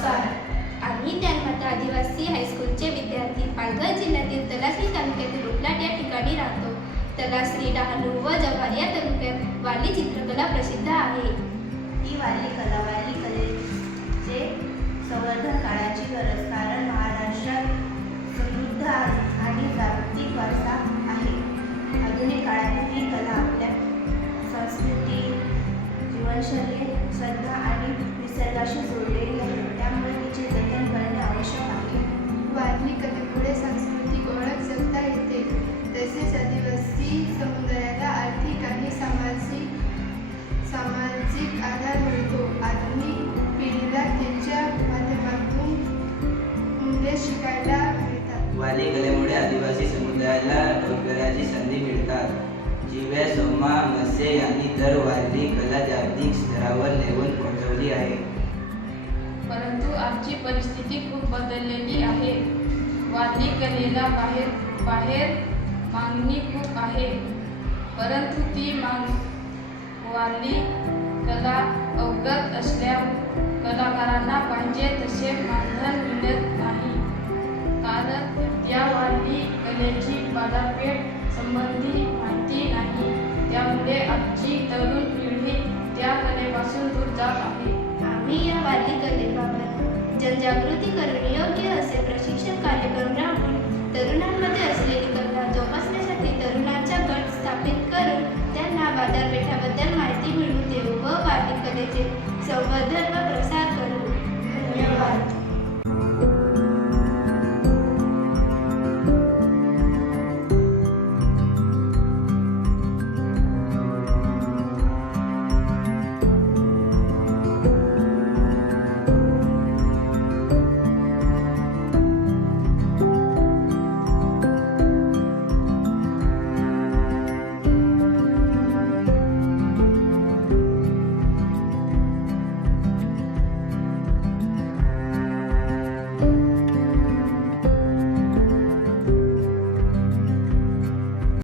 नमस्कार. आम्ही त्यानंतर आदिवासी हायस्कूलचे विद्यार्थी पालघर जिल्ह्यातील तलासरी तालुक्यातील उपलाट या ठिकाणी राहतो. तलासरी, डहाणू व जव्हार या तालुक्यात वारली चित्रकला प्रसिद्ध आहे. ही वारली कलेचे संवर्धन काळाची गरज, कारण महाराष्ट्रात समृद्ध आणि जागतिक वारसा आहे. आधुनिक काळात ही कला आपल्या संस्कृती, जीवनशैली, श्रद्धा आणि निसर्गाशी जोडलेली आहे. त्यामुळे तिचे जतन करणे आवश्यक आहे. वारली कलेमुळे सांस्कृतिक ओळख जपता येते, तसेच आदिवासी समुदायाला आर्थिक आणि सामाजिक आधार मिळतो. आधुनिक पिढीला त्यांच्या माध्यमातून मूल्ये शिकायला मिळतात. वारली कलेमुळे आदिवासी समुदायाला रोजगाराची संधी मिळतात. जिव्या, सोमा, मत्स्य यांनी तर वारली कला जागतिक स्तरावर नेऊन पोहोचवली आहे. परंतु आजची परिस्थिती खूप बदललेली आहे. वारली कलेला बाहेर मागणी खूप आहे, परंतु ती वारली कला अवगत असल्या कलाकारांना पाहिजे तसे मानधन मिळत नाही, कारण त्या वारली कलेची बाजारपेठ संबंधी माहिती नाही. त्यामुळे आजची तरुण पिढी त्या कलेपासून दूर जात आहे. आम्ही या वारली कलेबाबत जनजागृती करून योग्य असे प्रशिक्षण कार्यक्रम राबवून तरुणांमध्ये असलेली कला जोपासण्यासाठी तरुणांचा गट स्थापित करून त्यांना बाजारपेठाबद्दल माहिती मिळवून देऊ व वारली कलेचे संवर्धन व